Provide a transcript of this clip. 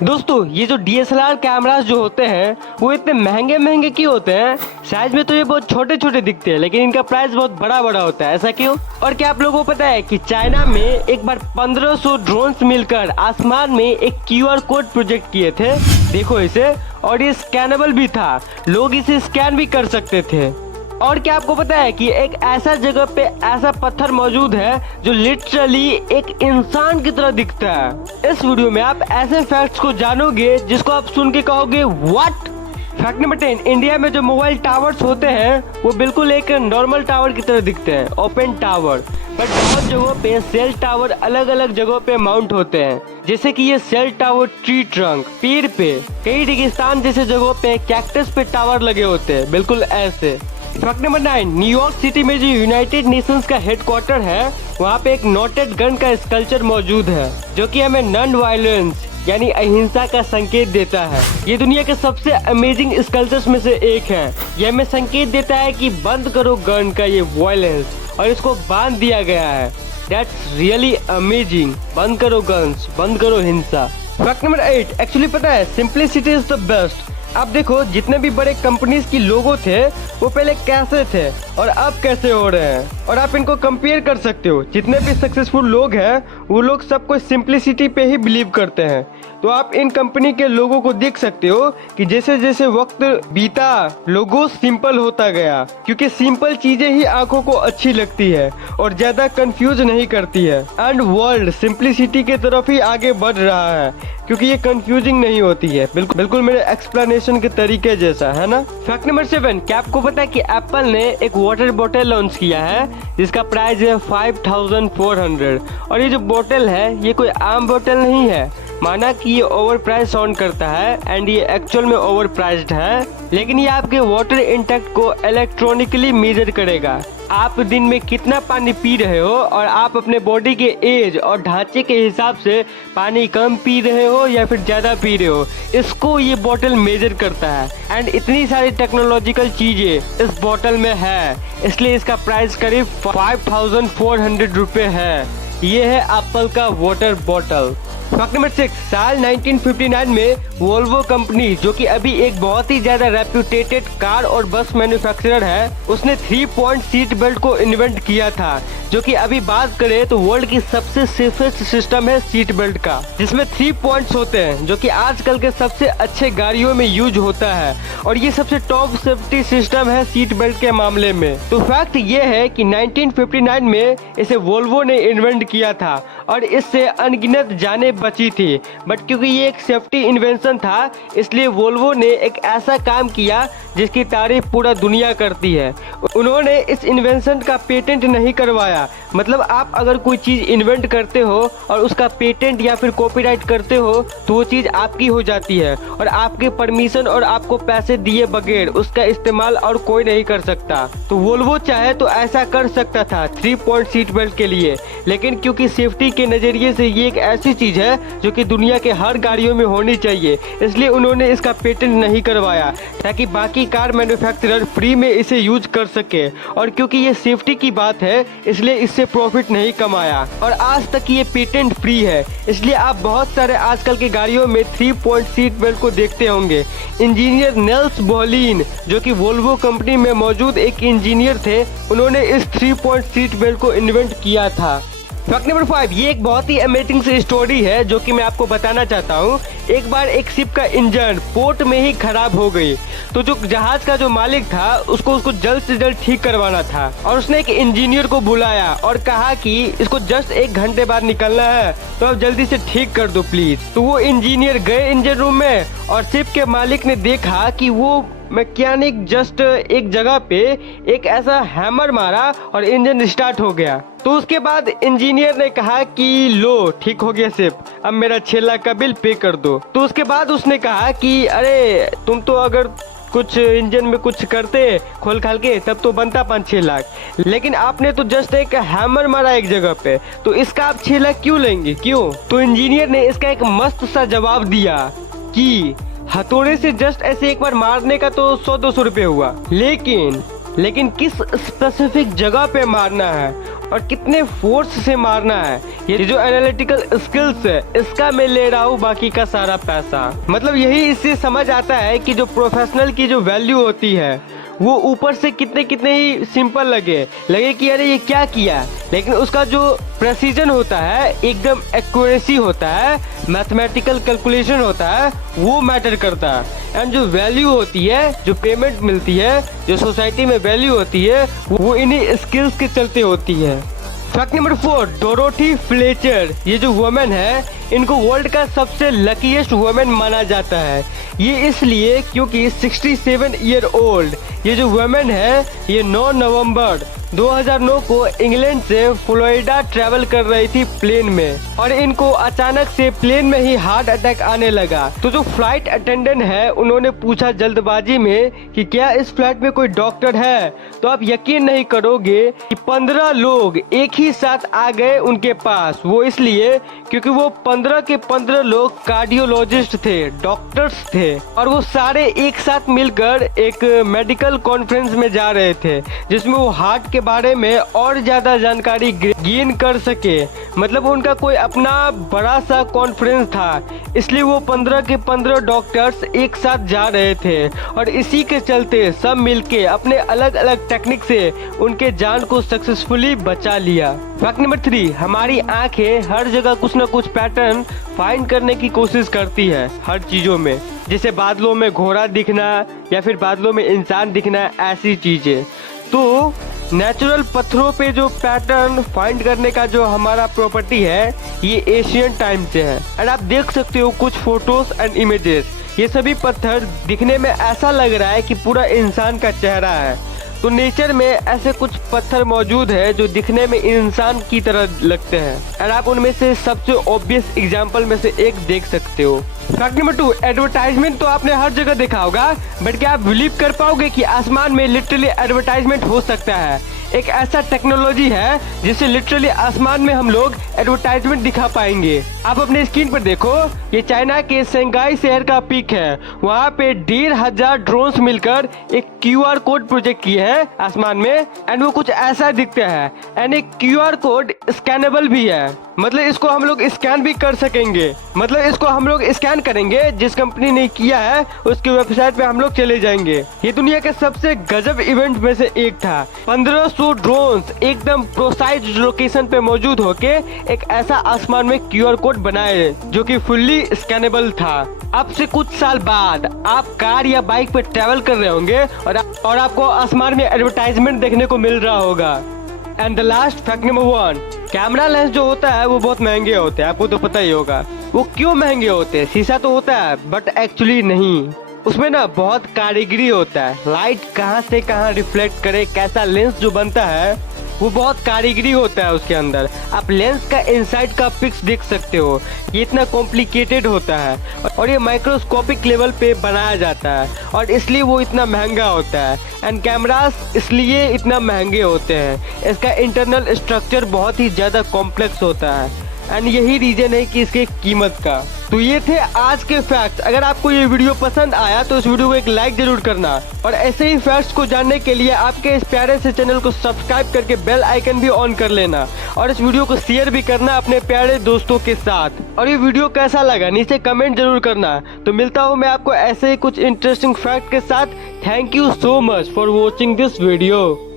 दोस्तों ये जो DSLR कैमरास जो होते हैं वो इतने महंगे महंगे क्यों होते हैं? साइज में तो ये बहुत छोटे छोटे दिखते हैं लेकिन इनका प्राइस बहुत बड़ा बड़ा होता है, ऐसा क्यों? और क्या आप लोगों को पता है कि चाइना में एक बार 1500 ड्रोन्स मिलकर आसमान में एक QR कोड प्रोजेक्ट किए थे, देखो इसे, और ये स्कैनेबल भी था, लोग इसे स्कैन भी कर सकते थे। और क्या आपको पता है कि एक ऐसा जगह पे ऐसा पत्थर मौजूद है जो लिटरली एक इंसान की तरह दिखता है। इस वीडियो में आप ऐसे फैक्ट्स को जानोगे जिसको आप सुन के कहोगे व्हाट। फैक्ट नंबर 10, इंडिया में जो मोबाइल टावर्स होते हैं वो बिल्कुल एक नॉर्मल टावर की तरह दिखते हैं, ओपन टावर। बट बहुत जगहों पे सेल टावर अलग अलग जगहों पे माउंट होते हैं, जैसे कि ये सेल टावर ट्री ट्रंक, पेड़ पे, कई रेगिस्तान जैसे जगहों पे कैक्टस पे टावर लगे होते हैं, बिल्कुल ऐसे। फैक्ट नंबर 9, न्यूयॉर्क सिटी में जो यूनाइटेड नेशंस का हेडक्वार्टर है वहाँ पे एक नोटेड गन का स्कल्पचर मौजूद है जो कि हमें नॉन वायलेंस यानी अहिंसा का संकेत देता है। ये दुनिया के सबसे अमेजिंग स्कल्पचर्स में से एक है। ये हमें संकेत देता है कि बंद करो गन का ये वायलेंस, और इसको बांध दिया गया है। That's really amazing. बंद करो गन्स, बंद करो हिंसा। फैक्ट नंबर 8, एक्चुअली पता है सिंपलिसिटी इज द बेस्ट। आप देखो जितने भी बड़े कंपनीज की लोगो थे वो पहले कैसे थे और अब कैसे हो रहे हैं, और आप इनको कंपेयर कर सकते हो। जितने भी सक्सेसफुल लोग हैं वो लोग सबको सिंपलिसिटी पे ही बिलीव करते हैं। तो आप इन कंपनी के लोगों को देख सकते हो कि जैसे जैसे वक्त बीता लोगो सिंपल होता गया, क्योंकि सिंपल चीजें ही आंखों को अच्छी लगती है और ज्यादा कंफ्यूज नहीं करती है। एंड वर्ल्ड सिंपलिसिटी की तरफ ही आगे बढ़ रहा है क्योंकि ये कंफ्यूजिंग नहीं होती है। बिल्कुल मेरे एक्सप्लेनेशन के तरीके जैसा है ना। फैक्ट नंबर 7, क्या आपको पता है कि एप्पल ने एक वाटर बोतल लॉन्च किया है जिसका प्राइस है 5400, और ये जो बोतल है ये कोई आम बोतल नहीं है। माना कि ये ओवर प्राइस साउंड करता है एंड ये एक्चुअल में ओवर प्राइस्ड है, लेकिन ये आपके वाटर इंटेक को इलेक्ट्रॉनिकली मेजर करेगा। आप दिन में कितना पानी पी रहे हो और आप अपने बॉडी के एज और ढांचे के हिसाब से पानी कम पी रहे हो या फिर ज्यादा पी रहे हो, इसको ये बोतल मेजर करता है। एंड इतनी सारी टेक्नोलॉजिकल चीजें इस बोतल में है, इसलिए इसका प्राइस करीब 5400 रुपए है। ये है एप्पल का वाटर बॉटल। फैक्ट नंबर 6, साल 1959 में वोल्वो कंपनी, जो कि अभी एक बहुत ही ज्यादा रेप्यूटेटेड कार और बस मैन्युफैक्चरर है, उसने 3 पॉइंट सीट बेल्ट को इन्वेंट किया था, जो कि अभी बात करें तो वर्ल्ड की सबसे सेफेस्ट सिस्टम है सीट बेल्ट का, जिसमें 3 पॉइंट्स होते हैं, जो कि आजकल के सबसे अच्छे गाड़ियों में यूज होता है, और ये सबसे टॉप सेफ्टी सिस्टम है सीट बेल्ट के मामले में। तो फैक्ट ये है कि 1959 में इसे वोल्वो ने इन्वेंट किया था और इससे अनगिनत जानें बची थी, बट क्योंकि ये एक सेफ्टी इन्वेंशन था इसलिए वोल्वो ने एक ऐसा काम किया जिसकी तारीफ पूरा दुनिया करती है। उन्होंने इस इन्वेंशन का पेटेंट नहीं करवाया। मतलब आप अगर कोई चीज इन्वेंट करते हो और उसका पेटेंट या फिर कॉपीराइट करते हो तो वो चीज आपकी हो जाती है और आपके परमिशन और आपको पैसे दिए बगैर उसका इस्तेमाल और कोई नहीं कर सकता। तो वोल्वो चाहे तो ऐसा कर सकता था 3 पॉइंट सीट बेल्ट के लिए, लेकिन क्योंकि सेफ्टी के नजरिए से ये एक ऐसी चीज है जो कि दुनिया के हर गाड़ियों में होनी चाहिए, इसलिए उन्होंने इसका पेटेंट नहीं करवाया ताकि बाकी कार मैन्युफैक्चरर फ्री में इसे यूज कर सके। और क्योंकि ये सेफ्टी की बात है इसलिए इससे प्रॉफिट नहीं कमाया, और आज तक ये पेटेंट फ्री है। इसलिए आप बहुत सारे आजकल के गाड़ियों में 3 पॉइंट सीट बेल्ट को देखते होंगे। इंजीनियर नेल्स बोहलिन, जो कि वोल्वो कंपनी में मौजूद एक इंजीनियर थे, उन्होंने इस 3 पॉइंट सीट बेल्ट को इन्वेंट किया था। फैक्ट नंबर 5, ये एक बहुत ही अमेजिंग सी स्टोरी है जो कि मैं आपको बताना चाहता हूँ। एक बार एक शिप का इंजन पोर्ट में ही खराब हो गई, तो जो जहाज का जो मालिक था उसको जल्द से जल्द ठीक करवाना था, और उसने एक इंजीनियर को बुलाया और कहा कि इसको जस्ट 1 घंटे बाद निकलना है तो आप जल्दी से ठीक कर दो प्लीज। तो वो इंजीनियर गए इंजन रूम में और शिप के मालिक ने देखा कि वो मैकेनिक जस्ट एक जगह पे एक ऐसा हैमर मारा और इंजन स्टार्ट हो गया। तो उसके बाद इंजीनियर ने कहा कि लो ठीक हो गया शिप, अब मेरा 6 लाख का बिल पे कर दो। तो उसके बाद उसने कहा कि अरे तुम तो अगर कुछ इंजन में कुछ करते खोल खाल के तब तो बनता 5-6 लाख, लेकिन आपने तो जस्ट एक हैमर मारा एक जगह पे, तो इसका आप 6 लाख क्यों लेंगे, क्यों? तो इंजीनियर ने इसका एक मस्त सा जवाब दिया कि हथौड़े से जस्ट ऐसे एक बार मारने का तो 100-200 रुपए हुआ, लेकिन लेकिन किस स्पेसिफिक जगह पे मारना है और कितने फोर्स से मारना है, ये जो एनालिटिकल स्किल्स है, इसका मैं ले रहा हूँ बाकी का सारा पैसा। मतलब यही इससे समझ आता है कि जो प्रोफेशनल की जो वैल्यू होती है वो ऊपर से कितने कितने ही सिंपल लगे कि अरे ये क्या किया, लेकिन उसका जो प्रेसिजन होता है, एकदम एक्यूरेसी होता है, मैथमेटिकल कैलकुलेशन होता है, वो मैटर करता है। एंड जो वैल्यू होती है, जो पेमेंट मिलती है, जो सोसाइटी में वैल्यू होती है, वो इन्हीं स्किल्स के चलते होती है। Fact number 4, Dorothy Fletcher. ये जो वुमेन है, इनको वर्ल्ड का सबसे लकीएस्ट वुमेन माना जाता है। ये इसलिए क्योंकि 67 ईयर ओल्ड ये जो वुमेन है, ये 9 नवंबर 2009 को इंग्लैंड से फ्लोरिडा ट्रैवल कर रही थी प्लेन में, और इनको अचानक से प्लेन में ही हार्ट अटैक आने लगा। तो जो फ्लाइट अटेंडेंट है, उन्होंने पूछा जल्दबाजी में कि क्या इस फ्लाइट में कोई डॉक्टर है। तो आप यकीन नहीं करोगे कि 15 लोग एक ही साथ आ गए उनके पास। वो इसलिए क्योंकि वो 15 के 15 लोग कार्डियोलॉजिस्ट थे, डॉक्टर्स थे, और वो सारे एक साथ मिलकर एक मेडिकल कॉन्फ्रेंस में जा रहे थे, जिसमें वो हार्ट के बारे में और ज्यादा जानकारी गेन कर सके। मतलब उनका कोई अपना बड़ा सा कॉन्फ्रेंस था, इसलिए वो 15 के 15 डॉक्टर्स एक साथ जा रहे थे, और इसी के चलते सब मिलके अपने अलग अलग टेक्निक से उनके जान को सक्सेसफुली बचा लिया। फैक्ट नंबर 3, हमारी आंखें हर जगह कुछ न कुछ पैटर्न फाइंड करने की कोशिश करती है हर चीजों में, जैसे बादलों में घोड़ा दिखना या फिर बादलों में इंसान दिखना, ऐसी चीजें। तो नेचुरल पत्थरों पे जो पैटर्न फाइंड करने का जो हमारा प्रॉपर्टी है, ये एशियन टाइम से है। एंड आप देख सकते हो कुछ फोटोज एंड इमेजेस, ये सभी पत्थर दिखने में ऐसा लग रहा है कि पूरा इंसान का चेहरा है। तो नेचर में ऐसे कुछ पत्थर मौजूद है जो दिखने में इंसान की तरह लगते हैं, और आप उनमें से सबसे ऑब्वियस एग्जांपल में से एक देख सकते हो। फैक्ट नंबर 2, एडवर्टाइजमेंट तो आपने हर जगह देखा होगा, बट क्या आप बिलीव कर पाओगे कि आसमान में लिटरली एडवर्टाइजमेंट हो सकता है? एक ऐसा टेक्नोलॉजी है जिससे लिटरली आसमान में हम लोग एडवर्टाइजमेंट दिखा पाएंगे। आप अपने स्क्रीन पर देखो, ये चाइना के शंघाई शहर का पिक है। वहाँ पे 1,500 ड्रोन्स मिलकर एक QR कोड प्रोजेक्ट किए हैं आसमान में, एंड वो कुछ ऐसा दिखता है। एंड एक QR कोड स्कैनेबल भी है, मतलब इसको हम लोग स्कैन भी कर सकेंगे। मतलब इसको हम लोग स्कैन करेंगे, जिस कंपनी ने किया है उसकी वेबसाइट पे हम लोग चले जाएंगे। ये दुनिया के सबसे गजब इवेंट में से एक था। 1500 ड्रोन्स एकदम प्रोसाइज लोकेशन पे मौजूद होके एक ऐसा आसमान में QR कोड बनाए जो कि फुल्ली स्कैनेबल था। अब से कुछ साल बाद आप कार या बाइक पे ट्रैवल कर रहे होंगे और आपको आसमान में एडवर्टाइजमेंट देखने को मिल रहा होगा। And the last fact number 1, camera lens जो होता है वो बहुत महंगे होते हैं, आपको तो पता ही होगा। वो क्यों महंगे होते हैं? शीशा तो होता है, बट एक्चुअली नहीं, उसमें ना बहुत कारीगरी होता है। लाइट कहाँ से कहाँ रिफ्लेक्ट करे, कैसा लेंस जो बनता है, वो बहुत कारीगरी होता है उसके अंदर। आप लेंस का इनसाइड का पिक्स देख सकते हो, ये इतना कॉम्प्लिकेटेड होता है और ये माइक्रोस्कोपिक लेवल पे बनाया जाता है, और इसलिए वो इतना महंगा होता है। एंड कैमरास इसलिए इतना महंगे होते हैं, इसका इंटरनल स्ट्रक्चर बहुत ही ज़्यादा कॉम्प्लेक्स होता है, एंड यही रीजन है कि इसकी कीमत का। तो ये थे आज के फैक्ट्स। अगर आपको ये वीडियो पसंद आया तो इस वीडियो को एक लाइक जरूर करना, और ऐसे ही फैक्ट्स को जानने के लिए आपके इस प्यारे से चैनल को सब्सक्राइब करके बेल आइकन भी ऑन कर लेना, और इस वीडियो को शेयर भी करना अपने प्यारे दोस्तों के साथ। और ये वीडियो कैसा लगा नीचे कमेंट जरूर करना। तो मिलता हूँ मैं आपको ऐसे ही कुछ इंटरेस्टिंग फैक्ट के साथ। Thank you so much for watching this video.